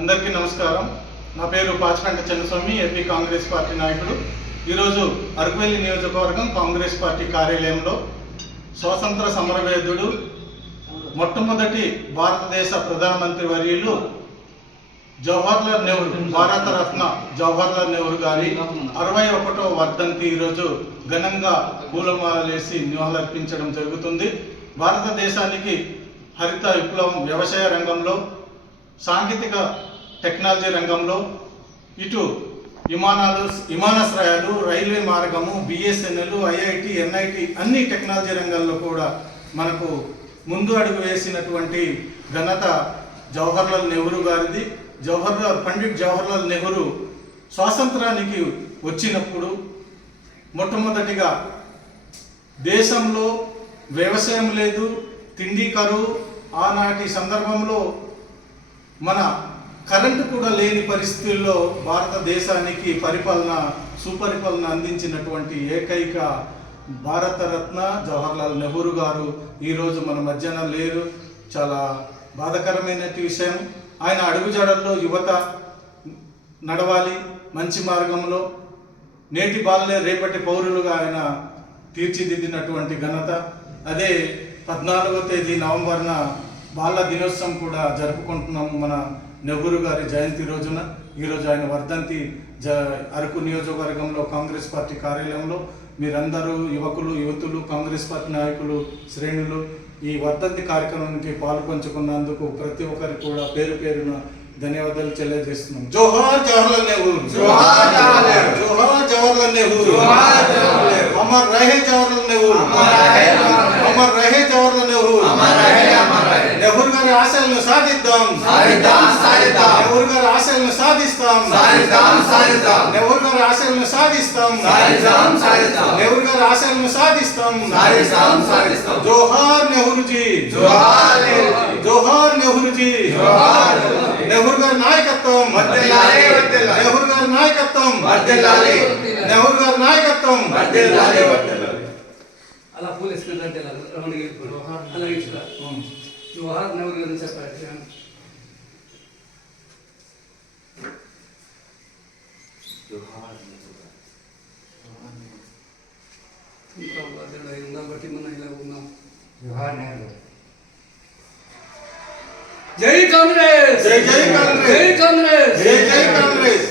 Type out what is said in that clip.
అందరికీ నమస్కారం. నా పేరు పాచికంట చంద్రస్వామి, ఏపీ కాంగ్రెస్ పార్టీ నాయకుడు. ఈరోజు అరకువెల్లి నియోజకవర్గం కాంగ్రెస్ పార్టీ కార్యాలయంలో స్వాతంత్ర సమరయోధుడు, మొట్టమొదటి భారతదేశ ప్రధానమంత్రి వర్యులు జవహర్లాల్ నెహ్రూ, భారతరత్న జవహర్లాల్ నెహ్రూ గారి 61వ వర్ధంతి ఈరోజు ఘనంగా పూలమాలలేసి నివాళులర్పించడం జరుగుతుంది. భారతదేశానికి హరిత విప్లవం, వ్యవసాయ రంగంలో, సాంకేతిక టెక్నాలజీ రంగంలో, ఇటు విమానాశ్రయాలు, రైల్వే మార్గము, బిఎస్ఎన్ఎల్, ఐఐటి, ఎన్ఐటి అన్ని టెక్నాలజీ రంగాల్లో కూడా మనకు ముందు అడుగు వేసినటువంటి ఘనత జవహర్లాల్ నెహ్రూ గారిది. పండిట్ జవహర్లాల్ నెహ్రూ స్వాతంత్రానికి వచ్చినప్పుడు మొట్టమొదటిగా దేశంలో వ్యవసాయం లేదు, తిండి కరువు, ఆనాటి సందర్భంలో మన కరెంటు కూడా లేని పరిస్థితుల్లో భారతదేశానికి సుపరిపాలన అందించినటువంటి ఏకైక భారతరత్న జవహర్లాల్ నెహ్రూ గారు ఈరోజు మన మధ్యన లేరు. చాలా బాధాకరమైన విషయం. ఆయన అడుగుజాడల్లో యువత నడవాలి, మంచి మార్గంలో. నేటి బాలలే రేపటి పౌరులుగా ఆయన తీర్చిదిద్దినటువంటి ఘనత. అదే 14వ తేదీ నవంబర్న బాల దినోత్సవం కూడా జరుపుకుంటున్నాము మన నెహ్రూ గారి జయంతి రోజున. ఈరోజు ఆయన వర్ధంతి అరకు నియోజకవర్గంలో కాంగ్రెస్ పార్టీ కార్యాలయంలో మీరందరూ యువతులు, కాంగ్రెస్ పార్టీ నాయకులు, శ్రేణులు ఈ వర్ధంతి కార్యక్రమానికి పాల్పంచుకున్నందుకు ప్రతి ఒక్కరికి కూడా పేరు పేరున ధన్యవాదాలు తెలియజేస్తున్నాం. జోహార్ జవహర్లాల్ నెహ్రూ, జోహార్ జవహర్లాల్ నెహ్రూ, అమర్ రహే జవహర్లాల్ నెహ్రూ, అమర్ రహే జవహర్లాల్ నెహ్రూ. నెహ్రూ గారి ఆశయాలను సాధిద్దాం, నెహ్రూ గారి ఆశయాలను సాధిస్తాం, నెహ్రూ గారి ఆశయాలను సాధిస్తాం, నెహ్రూ గారి ఆశయాలను సాధిస్తాం. జోహార్ నెహ్రూజీ, జోహార్ నెహ్రూజీ. నెహ్రూ గారి నాయకత్వం, నెహ్రూ గారి నాయకత్వం, నెహ్రూ గారి నాయకత్వం. అలా పోలీసుకుంటే అలాగే జోహార్ నెహ్రూ గారిని చెప్పారు. బట్టి మనం ఇలా ఉన్నాం. జోహార్ నెహ్రూ. జై కాంగ్రెస్, జై కాంగ్రెస్, జై కాంగ్రెస్, జై కాంగ్రెస్.